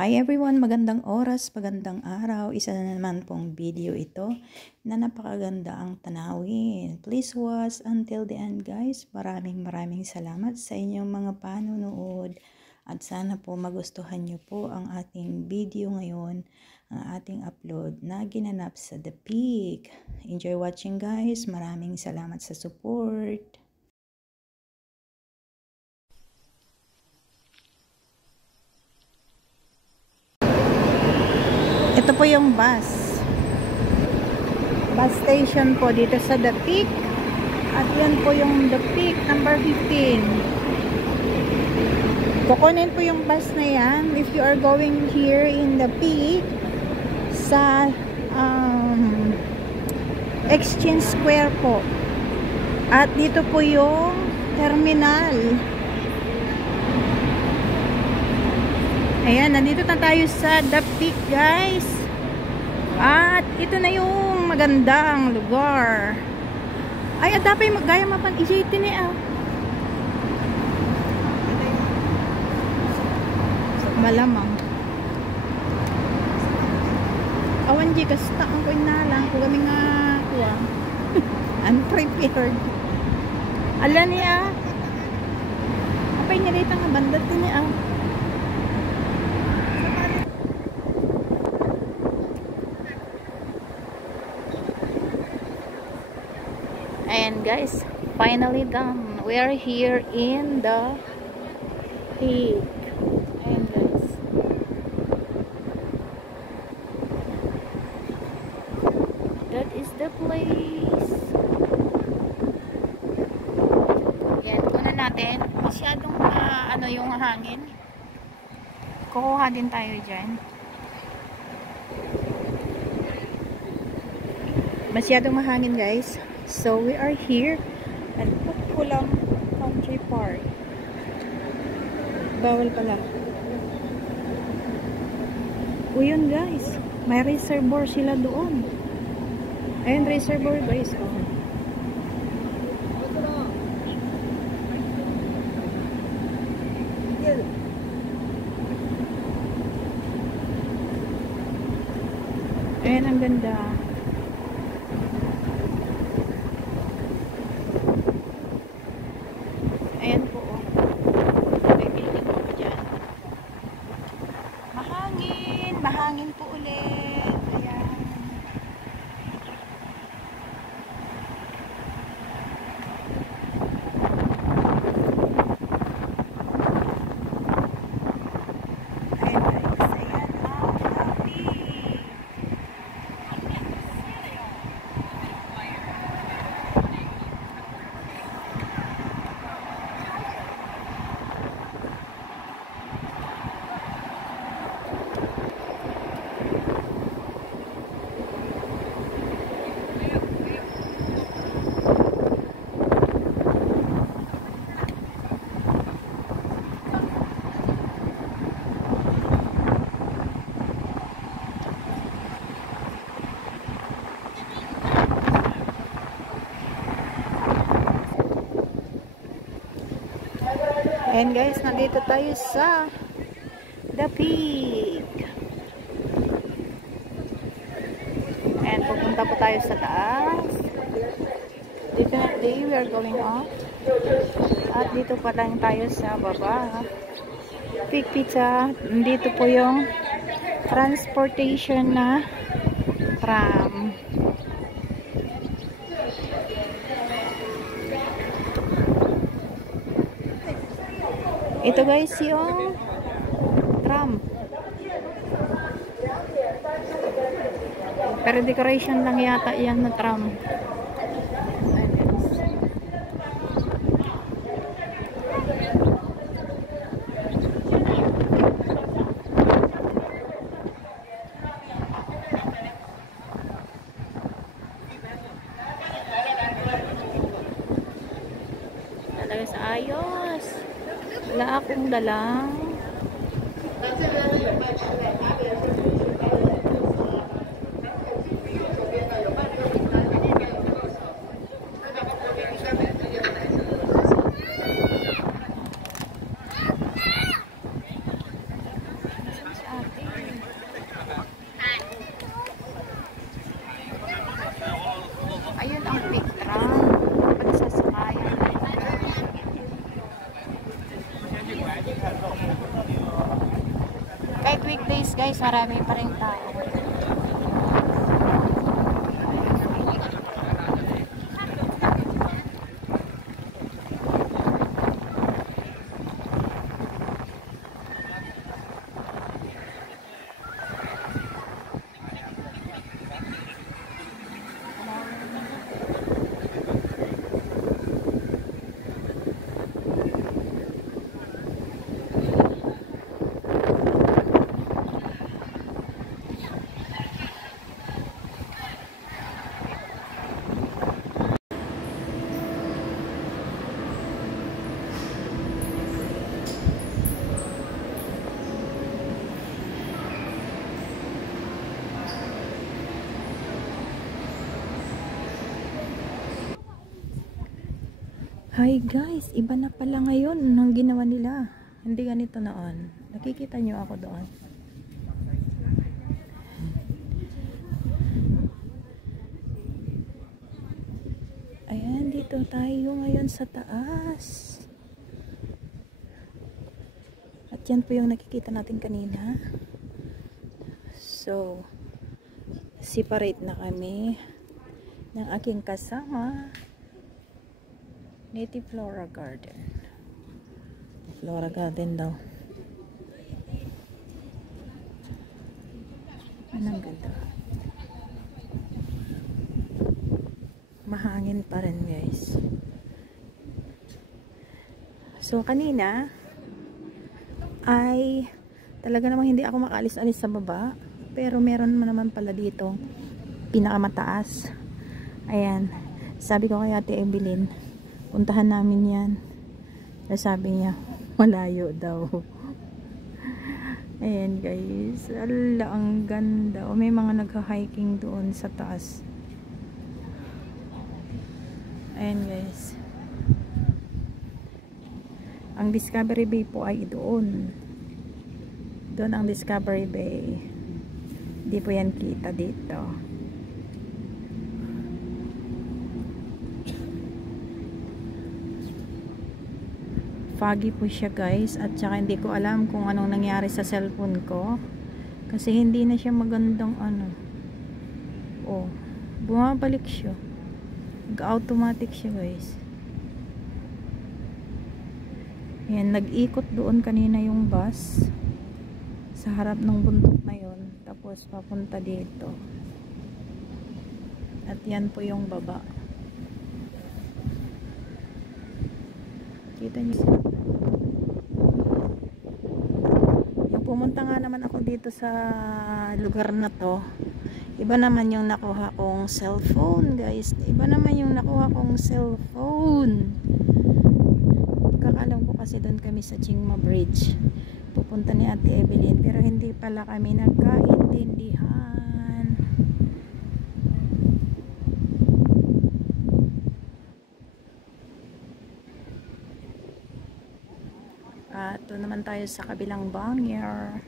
Hi everyone, magandang oras, magandang araw. Isa na naman pong video ito na napakaganda ang tanawin. Please watch until the end guys. Maraming salamat sa inyong mga panunood. At sana po magustuhan nyo po ang ating video ngayon, ang ating upload na ginanap sa The Peak. Enjoy watching guys. Maraming salamat sa support. Ito po yung bus station po dito sa The Peak. At yan po yung The Peak number 15. Kukunin po yung bus na yan if you are going here in The Peak sa Exchange Square po. At dito po yung terminal. Ayan, nandito na tayo sa The Peak guys. At ito na yung magandang lugar. Ay, adapay magaya mapan ijay ni malamang. Awan di kasta ang ko inalang ko kami nga kuha. Unprepared. Ala niya. Apay niya dito nga bandat niya. And guys, finally done. We are here in The Peak. And guys, that is the place. Yan, una natin. Masyadong ano yung hangin. Kukuha din tayo dyan. Masyadong mahangin guys. So we are here at Pagkulam Country Park. Bawal pala. O yun guys, may reservoir sila doon. Ayun reservoir guys. Oh. Ayun ang ganda. Ayan po. May building po dyan. Mahangin po ulit. Ayan. Ayan guys. Ayan ang happy. And guys, nandito tayo sa The Peak. And pupunta po tayo sa taas. Definitely, we are going up. At dito pa lang tayo sa baba. Peak Pizza. Dito po yung transportation na tram. Ito guys yung tram. Pero decoration lang yata yan na tram. Talaga sa ayos. Wala akong dalang place guys, marami pa rin tao. Hi guys, iba na pala ngayon ng ginawa nila. Hindi ganito noon. Nakikita nyo ako doon. Ayan, dito tayo ngayon sa taas. At yan po yung nakikita natin kanina. So, separate na kami ng aking kasama. Native Flora Garden. Flora Garden daw. Anong ganda. Mahangin pa rin guys. So kanina ay talaga namang hindi ako makaalis-alis sa baba. Pero meron naman pala dito pinakamataas. Ayan. Sabi ko kay Ate Evelyn, puntahan namin yan. Sabi niya, malayo daw. Ayan guys. Ala, ang ganda. O, may mga nagha-hiking doon sa taas. Ayan guys. Ang Discovery Bay po ay doon. Doon ang Discovery Bay. Hindi po yan kita dito. Foggy po siya guys, at saka hindi ko alam kung anong nangyari sa cellphone ko kasi hindi na siya magandang ano. Oh, bumabalik siya, nag-automatic siya guys. Ayan, nag-ikot doon kanina yung bus sa harap ng bundok na yun, tapos papunta dito, at yan po yung baba. Kita niyo. Yung pumunta nga naman ako dito sa lugar na to, iba naman yung nakuha kong cellphone guys. Iba naman yung nakuha kong cellphone. Kakalam ko kasi doon kami sa Chingma Bridge pupunta ni Ate Evelyn, pero hindi pala kami nagkaintindihan. Ito naman tayo sa kabilang bangyer.